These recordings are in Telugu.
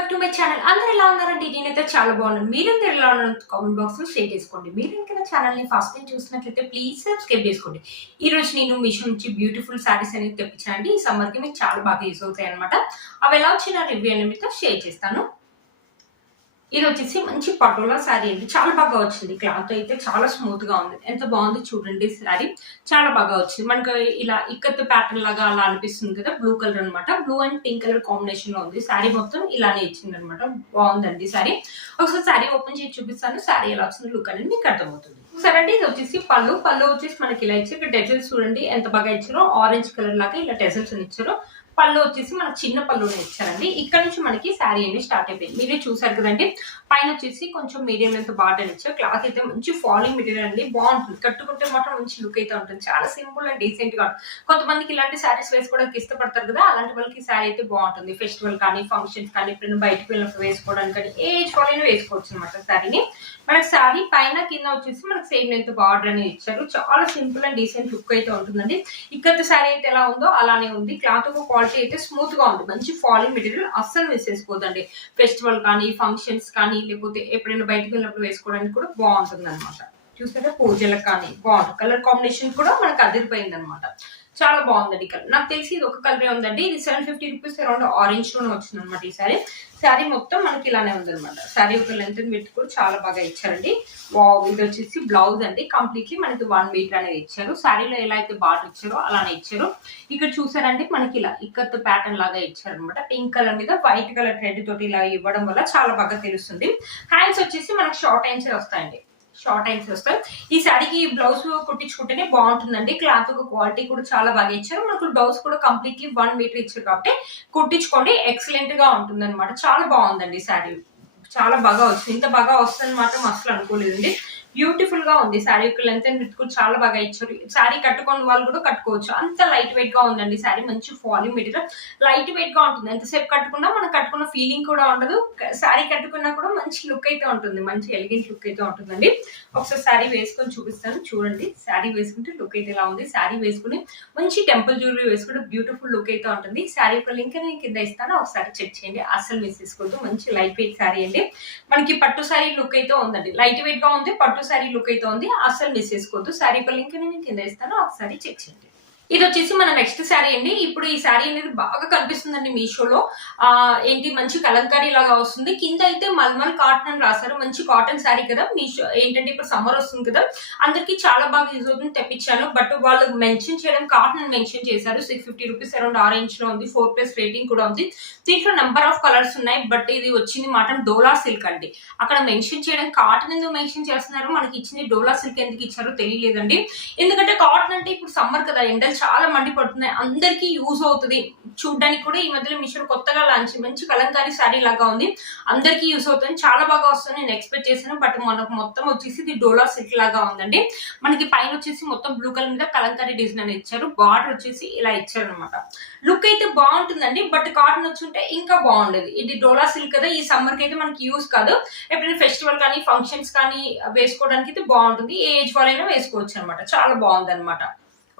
Back to my channel. అందరూ ఎలా ఉన్నారంటే నేనైతే చాలా బాగున్నాను. మీరందరూ ఎలా ఉన్నారు కామెంట్ బాక్స్ లో షేర్ చేసుకోండి. మీరు ఇంకా ఛానల్ ని ఫస్ట్ టైం చూసినట్లయితే ప్లీజ్ సబ్స్క్రైబ్ చేసుకోండి. ఈ రోజు నేను మీషో నుంచి బ్యూటిఫుల్ సారీస్ అనేది తెప్పించానండి. ఈ సమ్మర్ కి మీకు చాలా బాగా యూస్ అవుతాయి అనమాట. అవి ఎలా వచ్చిన రివ్యూ అనేది మీతో షేర్ చేస్తాను. ఇది వచ్చేసి మంచి పటోలా శారీ అండి. చాలా బాగా వచ్చింది. క్లాత్ అయితే చాలా స్మూత్ గా ఉంది. ఎంత బాగుంది చూడండి. శారీ చాలా బాగా వచ్చింది. మనకు ఇలా ఇక్కత్ ప్యాటర్న్ లాగా అలా అనిపిస్తుంది కదా. బ్లూ కలర్ అనమాట. Blue and pink colour combination లో ఉంది. శారీ మొత్తం ఇలానే ఇచ్చింది అనమాట. బాగుందండి శారీ. ఒకసారి శారీ ఓపెన్ చేసి చూపిస్తాను. శారీ ఎలా వచ్చింది లుక్ అనేది మీకు అర్థమవుతుంది. సరే అండి, ఇది వచ్చేసి పళ్ళు వచ్చేసి మనకి ఇలా ఇచ్చి ఇక్కడ టెజల్స్ చూడండి ఎంత బాగా ఇచ్చారో. ఆరెంజ్ కలర్ లాగా ఇలా టెజల్స్ అని ఇచ్చారో. పళ్ళు వచ్చేసి మనకు చిన్న పళ్ళుని ఇచ్చారండి. ఇక్కడ నుంచి మనకి శారీ అనేది స్టార్ట్ అయిపోయింది. మీరే చూసారు కదండి. పైన వచ్చేసి కొంచెం మీడియం లెంత్ బార్డర్ ఇచ్చారు. క్లాత్ అయితే మంచి ఫాలింగ్ మెటీరియల్ అండి. బాగుంటుంది. కట్టుకుంటే మాత్రం మంచి లుక్ అయితే ఉంటుంది. చాలా సింపుల్ అండ్ డీసెంట్ గా ఉంటుంది. కొంతమందికి ఇలాంటి శారీస్ వేసుకోవడానికి ఇష్టపడతారు కదా. అలాంటి వాళ్ళకి శారీ అయితే బాగుంటుంది. ఫెస్టివల్ కానీ ఫంక్షన్స్ కానీ ఇప్పుడు బయటకు వెళ్ళినప్పుడు వేసుకోవడానికి కానీ ఏజ్ వాళ్ళైనా వేసుకోవచ్చు అనమాట శారీని. మనకి శారీ పైన కింద వచ్చేసి మనకి సేమ్ లెంత్ బార్డర్ అనేది ఇచ్చారు. చాలా సింపుల్ అండ్ డీసెంట్ లుక్ అయితే ఉంటుందండి. ఇక్కడ శారీ అయితే ఎలా ఉందో అలానే ఉంది. క్లాత్ క్వాలిటీ అయితే స్మూత్ గా ఉంది. మంచి ఫాలింగ్ మెటీరియల్. అస్సలు వేసేసుకోదండి. ఫెస్టివల్ కానీ ఫంక్షన్స్ కానీ లేకపోతే ఎప్పుడైనా బయటకు వెళ్ళినప్పుడు వేసుకోవడానికి కూడా బాగుంటుంది అనమాట. చూసారా పూజలకు కానీ బాగుంటుంది. కలర్ కాంబినేషన్ కూడా మనకు అదిరిపోయింది అనమాట. చాలా బాగుందండి కలర్. నాకు తెలిసి ఇది ఒక కలరే ఉందండి. ఇది 750 రూపీస్ అరౌండ్ ఆరెంజ్ లోనే వచ్చింది అనమాట. ఈ సారీ శారీ మొత్తం మనకి ఇలానే ఉందన్నమాట. శారీ ఒక లెంత్ విత్ కూడా చాలా బాగా ఇచ్చారండి. ఇది వచ్చేసి బ్లౌజ్ అండి. కంప్లీట్లీ మనకి 1 మీటర్ అనేది ఇచ్చారు. శారీలో ఎలా అయితే బార్డర్ ఇచ్చారో అలానే ఇచ్చారు. ఇక్కడ చూసారంటే మనకి ఇలా ఇక్కత్ ప్యాటర్న్ లాగా ఇచ్చారు అనమాట. పింక్ కలర్ మీద వైట్ కలర్ థ్రెడ్ తోటి ఇలా ఇవ్వడం వల్ల చాలా బాగా తెలుస్తుంది. హ్యాండ్స్ వచ్చేసి మనకి షార్ట్ హ్యాండ్స్ వస్తాయండి. షార్ట్ హ్యాండ్స్ వస్తాయి. ఈ శారీకి బ్లౌజ్ కుట్టించుకుంటేనే బాగుంటుందండి. క్లాత్ క్వాలిటీ కూడా చాలా బాగా ఇచ్చారు. మనకు బ్లౌజ్ కూడా కంప్లీట్లీ 1 మీటర్ ఇచ్చారు కాబట్టి కుట్టించుకోండి. ఎక్సలెంట్ గా ఉంటుంది అనమాట. చాలా బాగుందండి శారీ. చాలా బాగా వచ్చింది. ఇంత బాగా వస్తుంది మాత్రం అసలు అనుకోలేదండి. బ్యూటిఫుల్ గా ఉంది. శారీ యొక్క లెంత్ అండ్ విడ్త్ కూడా చాలా బాగా ఇచ్చారు. శారీ కట్టుకున్న వాళ్ళు కూడా కట్టుకోవచ్చు. అంత లైట్ వెయిట్ గా ఉందండి శారీ. మంచి ఫాలింగ్ మెటీరియల్. లైట్ వెయిట్ గా ఉంటుంది. ఎంతసేపు కట్టుకున్నా మనం కట్టుకున్న ఫీలింగ్ కూడా ఉండదు. శారీ కట్టుకున్నా కూడా మంచి లుక్ అయితే ఉంటుంది. మంచి ఎలిగెంట్ లుక్ అయితే ఉంటుందండి. ఒకసారి శారీ వేసుకొని చూపిస్తాను చూడండి. శారీ వేసుకుంటే లుక్ అయితే ఇలా ఉంది. శారీ వేసుకుని మంచి టెంపుల్ జ్యువెలరీ వేసుకుంటే బ్యూటిఫుల్ లుక్ అయితే ఉంటుంది. శారీ యొక్క లింక్ నేను కింద ఇస్తాను. ఒకసారి చెక్ చేయండి. అస్సలు మిస్ చేసుకోవద్దు. మంచి లైట్ వెయిట్ శారీ అండి. మనకి పట్టు శారీ లుక్ అయితే ఉందండి. లైట్ వెయిట్ గా ఉంది. పట్టు శారీ లుక్ అయితే ఉంది. అస్సలు మిస్ చేసుకోవద్దు. శారీ యొక్క లింక్ నేను కింద ఇస్తాను. ఒకసారి చెక్ చేయండి. ఇది వచ్చేసి మన నెక్స్ట్ శారీ అండి. ఇప్పుడు ఈ శారీ అనేది బాగా కనిపిస్తుందండి మీషోలో. ఏంటి మంచి కలంకారీ లాగా వస్తుంది. కింద అయితే మల్మల్ కాటన్ అని రాశారు. మంచి కాటన్ శారీ కదా. మీషో ఏంటంటే ఇప్పుడు సమ్మర్ వస్తుంది కదా, అందరికి చాలా బాగా యూజ్ అవుతుంది. తెప్పించాను. బట్ వాళ్ళు మెన్షన్ చేయడం కాటన్ మెన్షన్ చేశారు. 650 రూపీస్ అరౌండ్ ఆరెంజ్ లో ఉంది. 4+ రేటింగ్ కూడా ఉంది. దీంట్లో నెంబర్ ఆఫ్ కలర్స్ ఉన్నాయి. బట్ ఇది వచ్చింది మాట డోలా సిల్క్ అండి. అక్కడ మెన్షన్ చేయడం కాటన్ ఎందుకు మెన్షన్ చేస్తున్నారు, మనకి ఇచ్చింది డోలా సిల్క్ ఎందుకు ఇచ్చారో తెలియలేదండి. ఎందుకంటే కాటన్ అంటే ఇప్పుడు సమ్మర్ కదా, ఎండలు చాలా మండి పడుతున్నాయి. అందరికీ యూజ్ అవుతుంది. చూడడానికి కూడా ఈ మధ్యలో మిషన్ కొత్తగా లాంచ్ మంచి కలంకారీ శారీ లాగా ఉంది. అందరికీ యూజ్ అవుతుంది. చాలా బాగా వస్తుంది నేను ఎక్స్పెక్ట్ చేశాను. బట్ మనకు మొత్తం వచ్చేసి ఇది డోలా సిల్క్ లాగా ఉందండి. మనకి పైన వచ్చేసి మొత్తం బ్లూ కలర్ మీద కలంకారీ డిజైన్ అని ఇచ్చారు. బార్డర్ వచ్చేసి ఇలా ఇచ్చారు అనమాట. లుక్ అయితే బాగుంటుందండి. బట్ కాటన్ వచ్చుంటే ఇంకా బాగుండేది. ఇది డోలా సిల్క్ కదా, ఈ సమ్మర్ కి అయితే మనకి యూజ్ కాదు. ఎప్పుడైనా ఫెస్టివల్ కానీ ఫంక్షన్స్ కానీ వేసుకోవడానికి అయితే బాగుంటుంది. ఏ ఏజ్ వాళ్ళైనా వేసుకోవచ్చు అనమాట. చాలా బాగుంది అనమాట.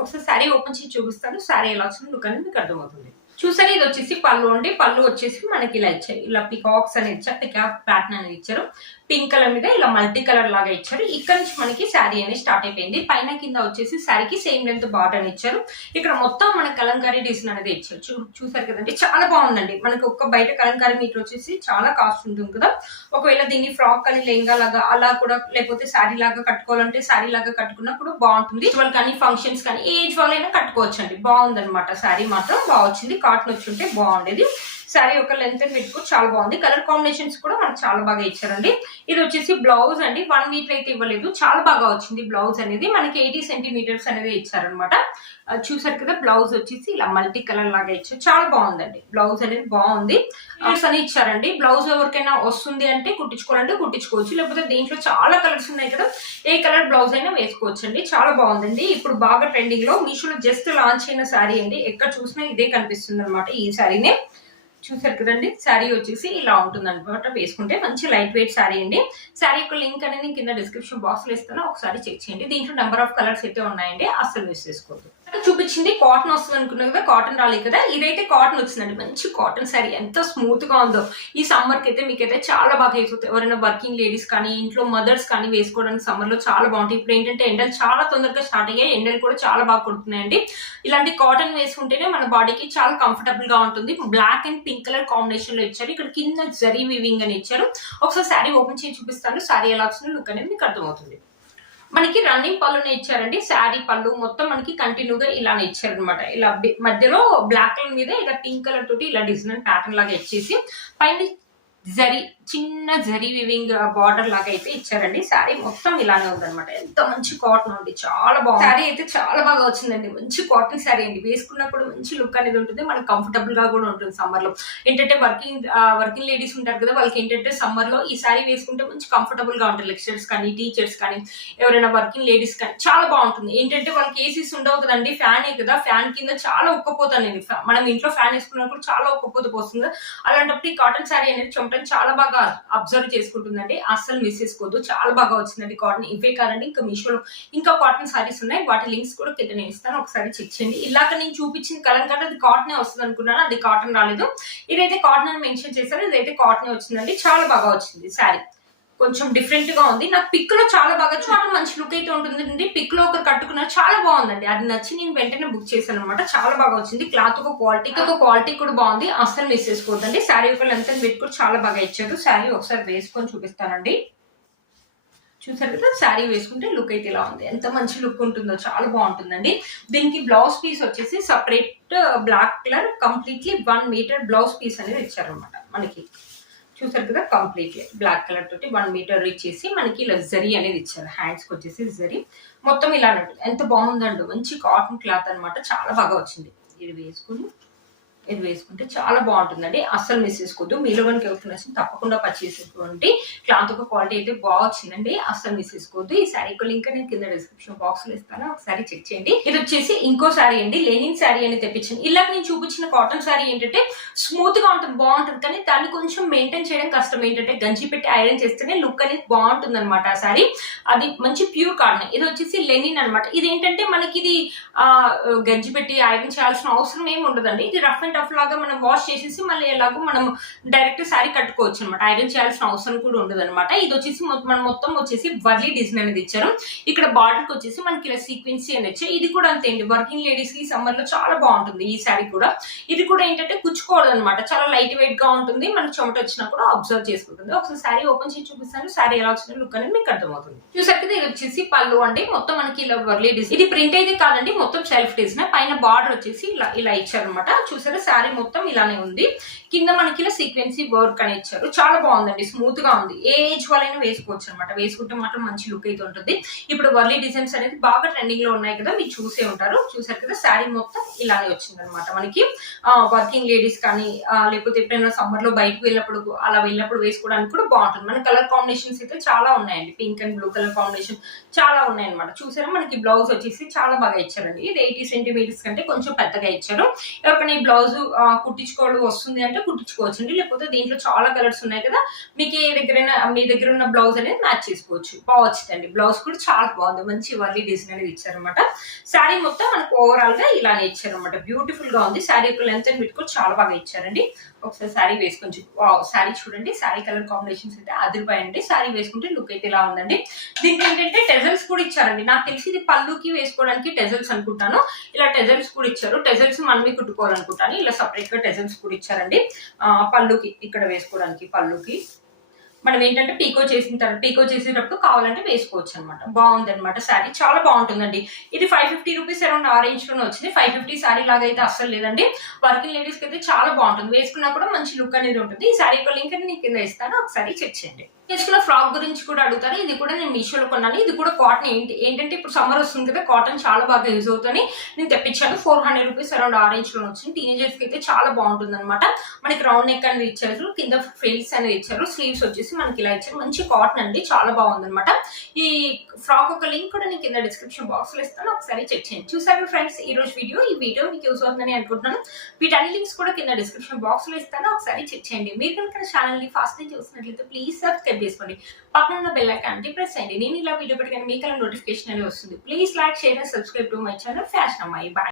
ఒకసారి శారీ ఓపెన్ చేసి చూపిస్తాను. శారీ ఎలా వచ్చింది లుక్ అనేది మీకు అర్థమవుతుంది. చూసారు, ఇది వచ్చేసి పళ్ళు అండి. పళ్ళు వచ్చేసి మనకి ఇలా ఇచ్చారు. ఇలా పికాక్స్ అనేది ఇచ్చారు. పికాక్ ప్యాటర్న్ అనేది ఇచ్చారు. పింక్ కలర్ మీద ఇలా మల్టీ కలర్ లాగా ఇచ్చారు. ఇక్కడ నుంచి మనకి శారీ అనేది స్టార్ట్ అయిపోయింది. పైన కింద వచ్చేసి శారీకి సేమ్ లెంత్ బార్డర్ అని ఇచ్చారు. ఇక్కడ మొత్తం మనకి కలంకారీ డిజైన్ అనేది ఇచ్చారు. చూసారు కదండి, చాలా బాగుందండి. మనకి ఒక్క బయట కలంకారీ మీటర్ వచ్చేసి చాలా కాస్ట్ ఉంటుంది కదా. ఒకవేళ దీన్ని ఫ్రాక్ అని లెహంగా లాగా అలా కూడా, లేకపోతే శారీ లాగా కట్టుకోవాలంటే శారీ లాగా కట్టుకున్నా కూడా బాగుంటుంది. ఫెస్టివల్ కానీ ఫంక్షన్స్ కానీ ఏజ్ వాళ్ళైనా కట్టుకోవచ్చు అండి. బాగుందన్నమాట. శారీ మాత్రం బాగా వచ్చింది. కాటన్ వచ్చి ఉంటే బాగుండేది. శారీ ఒక లెంత్ అండ్ విడ్త్ చాలా బాగుంది. కలర్ కాంబినేషన్స్ కూడా మనకు చాలా బాగా ఇచ్చారండి. ఇది వచ్చేసి బ్లౌజ్ అండి. 1 మీటర్ అయితే ఇవ్వలేదు. చాలా బాగా వచ్చింది బ్లౌజ్ అనేది. మనకి 80 సెంటీమీటర్స్ అనేది ఇచ్చారనమాట. చూసారు కదా, బ్లౌజ్ వచ్చేసి ఇలా మల్టీ కలర్ లాగా ఇచ్చారు. చాలా బాగుందండి. బ్లౌజ్ అనేది బాగుంది. కలర్స్ అని ఇచ్చారండి. బ్లౌజ్ ఎవరికైనా వస్తుంది అంటే కుట్టించుకోవాలంటే కుట్టించుకోవచ్చు. లేకపోతే దీంట్లో చాలా కలర్స్ ఉన్నాయి కదా, ఏ కలర్ బ్లౌజ్ అయినా వేసుకోవచ్చు అండి. చాలా బాగుందండి. ఇప్పుడు బాగా ట్రెండింగ్ లో మీషోలో జస్ట్ లాంచ్ అయిన శారీ అండి. ఎక్కడ చూసినా ఇదే కనిపిస్తుంది అనమాట. ఈ శారీనే చూసారు కదండి. శారీ వచ్చేసి ఇలా ఉంటుంది అనమాట. వేసుకుంటే మంచి లైట్ వెయిట్ శారీ అండి. శారీ యొక్క లింక్ అనేది కింద డిస్క్రిప్షన్ బాక్స్ లో ఇస్తాను. ఒకసారి చెక్ చేయండి. దీంట్లో నెంబర్ ఆఫ్ కలర్స్ అయితే ఉన్నాయండి. అస్సలు మిస్ చేసుకోవద్దు. చూపించింది కాటన్ వస్తుంది అనుకున్నా కదా, కాటన్ రాలేదు కదా, ఇదైతే కాటన్ వచ్చిందండి. మంచి కాటన్ శారీ ఎంత స్మూత్ గా ఉందో. ఈ సమ్మర్ కి అయితే మీకైతే చాలా బాగా అయిపోతాయి. ఎవరైనా వర్కింగ్ లేడీస్ కానీ ఇంట్లో మదర్స్ కానీ వేసుకోవడానికి సమ్మర్ లో చాలా బాగుంటాయి. ఇప్పుడు ఏంటంటే ఎండలు చాలా తొందరగా స్టార్ట్ అయ్యాయి, ఎండలు కూడా చాలా బాగా కొడుతున్నాయండి. ఇలాంటి కాటన్ వేసుకుంటేనే మన బాడీకి చాలా కంఫర్టబుల్ గా ఉంటుంది. Black and pink colour combination లో ఇచ్చారు. ఇక్కడ కింద జరీ వీవింగ్ అని ఇచ్చారు. ఒకసారి శారీ ఓపెన్ చేసి చూపిస్తాను. శారీ ఎలా వచ్చిందో లుక్ అనేది మీకు అర్థమవుతుంది. మనకి రన్నింగ్ పళ్ళునే ఇచ్చారండి. శారీ పళ్ళు మొత్తం మనకి కంటిన్యూగా ఇలానే ఇచ్చారనమాట. ఇలా మధ్యలో బ్లాక్ కలర్ మీద ఇలా పింక్ కలర్ తోటి ఇలా డిజైన్ ప్యాటర్న్ లాగా ఇచ్చేసి పైన జరీ చిన్న జరీ వివింగ్ బార్డర్ లాగా అయితే ఇచ్చారండి. శారీ మొత్తం ఇలానే ఉందన్నమాట. ఎంత మంచి కాటన్ ఉంది, చాలా బాగుంది. శారీ అయితే చాలా బాగా వచ్చిందండి. మంచి కాటన్ శారీ అండి. వేసుకున్నప్పుడు మంచి లుక్ అనేది ఉంటుంది, మనకు కంఫర్టబుల్ గా కూడా ఉంటుంది. సమ్మర్ లో ఏంటంటే వర్కింగ్ లేడీస్ ఉంటారు కదా, వాళ్ళకి ఏంటంటే సమ్మర్ లో ఈ శారీ వేసుకుంటే మంచి కంఫర్టబుల్ గా ఉంటుంది. లెక్చరర్స్ కానీ టీచర్స్ కానీ ఎవరైనా వర్కింగ్ లేడీస్ కానీ చాలా బాగుంటుంది. ఏంటంటే వాళ్ళకి ఏసీస్ ఉండవు కదండి, ఫ్యానే కదా, ఫ్యాన్ కింద చాలా ఉక్కపోతానండి. మనం ఇంట్లో ఫ్యాన్ వేసుకున్నప్పుడు చాలా ఉక్కపోత పోస్తుంది. అలాంటప్పుడు ఈ కాటన్ శారీ అనేది చాలా బాగా అబ్జర్వ్ చేసుకుంటుందండి. అస్సలు మిస్ చేసుకోవద్దు, చాలా బాగా వచ్చిందండి కాటన్. ఇవే కాదండి, ఇంకా మీషోలో ఇంకా కాటన్ సారీస్ ఉన్నాయి. వాటి లింక్స్ కూడా కింద నేను ఇస్తాను, ఒకసారి చెక్ చేయండి. ఇలాగ నేను చూపించిన కలంకారీ అది కాటనే వస్తుంది అనుకున్నాను, అది కాటన్ రాలేదు. ఇదైతే కాటన్ అని మెన్షన్ చేశారు, ఇదైతే కాటనే వచ్చిందండి. చాలా బాగా వచ్చింది శారీ. కొంచెం డిఫరెంట్ గా ఉంది. నాకు పిక్ లో చాలా బాగా చాలా మంచి లుక్ అయితే ఉంటుందండి. పిక్ లో ఒకరు కట్టుకున్నారు, చాలా బాగుందండి. అది నచ్చి నేను వెంటనే బుక్ చేశాను అనమాట. చాలా బాగా వచ్చింది. క్లాత్ ఒక క్వాలిటీ కూడా బాగుంది, అస్సలు మిస్ చేసుకోవద్దండి. శారీ ఒక లెంత్ అండ్ వెయిట్ కూడా చాలా బాగా ఇచ్చారు. శారీ ఒకసారి వేసుకొని చూపిస్తానండి. చూసారు కదా, శారీ వేసుకుంటే లుక్ అయితే ఇలా ఉంది. ఎంత మంచి లుక్ ఉంటుందో, చాలా బాగుంటుందండి. దీనికి బ్లౌజ్ పీస్ వచ్చేసి separate black colour completely 1 metre blouse piece అనేది ఇచ్చారనమాట మనకి. చూసారు కదా, కంప్లీట్లీ బ్లాక్ కలర్ తోటి 1 మీటర్ ఇచ్చేసి మనకి ఇలా జరీ అనేది ఇచ్చారు. హ్యాండ్స్ కి వచ్చేసి జరీ మొత్తం ఇలా ఉంటుంది. ఎంత బాగుందండి, మంచి కాటన్ క్లాత్ అనమాట. చాలా బాగా వచ్చింది. ఇది వేసుకుంటే చాలా బాగుంటుందండి, అస్సలు మిస్ చేసుకోవద్దు. మీలో కనుక ఎవరికి నచ్చింది తప్పకుండా పర్చేస్ చేసుకోండి. క్లాత్ ఒక క్వాలిటీ అయితే బాగా వచ్చిందండి, అస్సలు మిస్ చేసుకోవద్దు. ఈ శారీ లింక్ నేను కింద డిస్క్రిప్షన్ బాక్స్ లో ఇస్తాను, ఒకసారి చెక్ చేయండి. ఇది వచ్చేసి ఇంకో శారీ అండి, లెనిన్ శారీ అని తెప్పించింది. ఇలా నేను చూపించిన కాటన్ శారీ ఏంటంటే స్మూత్ గా ఉంటుంది, బాగుంటుంది. కానీ దాన్ని కొంచెం మెయింటైన్ చేయడం కష్టం. ఏంటంటే గంజి పెట్టి ఐరన్ చేస్తేనే లుక్ అనేది బాగుంటుంది అనమాట. ఆ శారీ అది మంచి ప్యూర్ కాటన్. ఇది వచ్చేసి లెనిన్ అనమాట. ఇది ఏంటంటే మనకి ఇది గంజి పెట్టి ఐరన్ చేయాల్సిన అవసరం ఏమి ఉండదండి. ఇది రఫ్ అండ్ టఫ్ లాగా మనం వాష్ చేసేసి మళ్ళీ ఎలాగో మనం డైరెక్ట్ శారీ కట్టుకోవచ్చు అనమాట. ఐరన్ చేయాల్సిన అవసరం కూడా ఉండదు అనమాట. ఇది వచ్చేసి మనం మొత్తం వచ్చేసి వర్లీ డిజైన్ అనేది ఇచ్చారు. ఇక్కడ బార్డర్ కి వచ్చేసి మనకి ఇలా సీక్వెన్సీ అని వచ్చాయి. ఇది కూడా అంతే అండి, వర్కింగ్ లేడీస్ కి సమ్మర్ లో చాలా బాగుంటుంది ఈ శారీ కూడా. ఇది కూడా ఏంటంటే కుచ్చుకోవడం అనమాట, చాలా లైట్ వెయిట్ గా ఉంటుంది. మనకి చెమట వచ్చినా కూడా అబ్జర్వ్ చేసుకుంటుంది. ఒకసారి శారీ ఓపెన్ చేసి చూపిస్తాను, శారీ ఎలా వచ్చిన లుక్ అనేది మీకు అర్థమవుతుంది. చూసారు కదా, ఇది వచ్చేసి పళ్ళు అంటే మొత్తం మనకి ఇలా వర్లీ డిజైన్. ఇది ప్రింట్ అయితే కాదండి, మొత్తం సెల్ఫ్ డిజైన్. పైన బార్డర్ వచ్చేసి ఇలా ఇచ్చారనమాట. చూసారా, శారీ మొత్తం ఇలానే ఉంది. కింద మనకి ఇలా సీక్వెన్సీ వర్క్ అని ఇచ్చారు. చాలా బాగుందండి, స్మూత్ గా ఉంది. ఏ ఏజ్ వాళ్ళైనా వేసుకోవచ్చు అనమాట. వేసుకుంటే మాత్రం మంచి లుక్ అయితే ఉంటుంది. ఇప్పుడు వర్లీ డిజైన్స్ అనేది బాగా ట్రెండింగ్ లో ఉన్నాయి కదా, మీరు చూసే ఉంటారు. చూసారు కదా, శారీ మొత్తం ఇలానే వచ్చింది అనమాట మనకి. వర్కింగ్ లేడీస్ కానీ లేకపోతే ఎప్పుడైనా సమ్మర్ లో బయటకు వెళ్ళినప్పుడు వేసుకోవడానికి కూడా బాగుంటుంది. మన కలర్ కాంబినేషన్స్ అయితే చాలా ఉన్నాయండి. Pink and blue colour combination చాలా ఉన్నాయి అనమాట. చూసారా, మనకి బ్లౌజ్ వచ్చేసి చాలా బాగా ఇచ్చారండి. ఇది 80 సెంటీమీటర్స్ కంటే కొంచెం పెద్దగా ఇచ్చారు. ఎవరికైనా ఈ బ్లౌజ్ కుట్టించుకోవడం వస్తుంది అంటే కుట్టించుకోవచ్చండి. లేకపోతే దీంట్లో చాలా కలర్స్ ఉన్నాయి కదా, మీకు మీ దగ్గర ఉన్న బ్లౌజ్ అనేది మ్యాచ్ చేసుకోవచ్చు. బాగా వచ్చిందండి. బ్లౌజ్ కూడా చాలా బాగుంది, మంచి వర్లీ డిజైన్ అనేది ఇచ్చారనమాట. శారీ మొత్తం మనకు ఓవరాల్ గా ఇలానే ఇచ్చారనమాట. బ్యూటిఫుల్ గా ఉంది. శారీ యొక్క లెంత్ అండ్ విడ్త్ కూడా చాలా బాగా ఇచ్చారండి. ఒకసారి శారీ వేసుకొని శారీ చూడండి. శారీ కలర్ కాంబినేషన్స్ అయితే అదిరిపోయండి. శారీ వేసుకుంటే లుక్ అయితే ఇలా ఉందండి. దీనికి ఏంటంటే టెజల్స్ కూడా ఇచ్చారండి. నాకు తెలిసి ఇది పళ్ళుకి వేసుకోవడానికి టెజల్స్ అనుకుంటాను. ఇలా టెజల్స్ కూడా ఇచ్చారు. టెజల్స్ మనమే కుట్టుకోవాలనుకుంటాను. ఇలా సపరేట్ గా టెజల్స్ కూడా ఇచ్చారండి. పళ్ళుకి ఇక్కడ వేసుకోవడానికి పళ్ళుకి మనం ఏంటంటే పీకో చేసేటప్పుడు కావాలంటే వేసుకోవచ్చు అనమాట. బాగుంది అనమాట. శారీ చాలా బాగుంటుందండి. ఇది 550 రూపీస్ అరౌండ్ ఆ రేంజ్ లోనే వచ్చింది. 550 శారీ లాగా అయితే అస్సలు లేదండి. వర్కింగ్ లేడీస్ కి అయితే చాలా బాగుంటుంది. వేసుకున్నా కూడా మంచి లుక్ అనేది ఉంటుంది. ఈ శారీ యొక్క లింక్ నేను కింద ఇస్తాను, ఒకసారి చెక్ చేయండి. వేసుకున్న ఫ్రాక్ గురించి కూడా అడుగుతారు. ఇది కూడా నేను మీషోలో కొన్నాను. ఇది కూడా కాటన్. ఏంటంటే ఇప్పుడు సమ్మర్ వస్తుంది కదా, కాటన్ చాలా బాగా యూజ్ అవుతుంది. నేను తెప్పించాను. 400 రూపీస్ అరౌండ్ ఆ రేంజ్ లో వచ్చింది. టీనేజర్స్ కి అయితే చాలా బాగుంటుంది అనమాట. మనకి రౌండ్ నెక్ అనేది ఇచ్చారు, కింద ఫ్రిల్స్ అనేది ఇచ్చారు, స్లీవ్స్ వచ్చేసి మనకి ఇలా ఇచ్చారు. మంచి కాటన్ అండి, చాలా బాగుంది అనమాట. ఈ ఫ్రాక్ ఒక లింక్ కూడా నేను కింద డిస్క్రిప్షన్ బాక్స్ లో ఇస్తాను, ఒకసారి చెక్ చేయండి. చూసారు ఫ్రెండ్స్, ఈ వీడియో మీకు యూజ్ అవుతుందని అనుకుంటున్నాను. వీటన్ని లింక్స్ కూడా కింద డిస్క్రిప్షన్ బాక్స్ లో ఇస్తాను, ఒకసారి చెక్ చేయండి. మీరు కనుక ఛానల్ ని ఫస్ట్ టైం చూసినట్లయితే ప్లీజ్ సబ్స్క్రైబ్ చేసుకోండి. పక్కన ఉన్న బెల్ ఐకాన్ ప్రెస్ చేయండి. నేను ఇలా వీడియో పెట్టగానే మీకు నోటిఫికేషన్ అనేది వస్తుంది. Please like, share and subscribe to my channel fashion అమ్మాయి. బాయ్.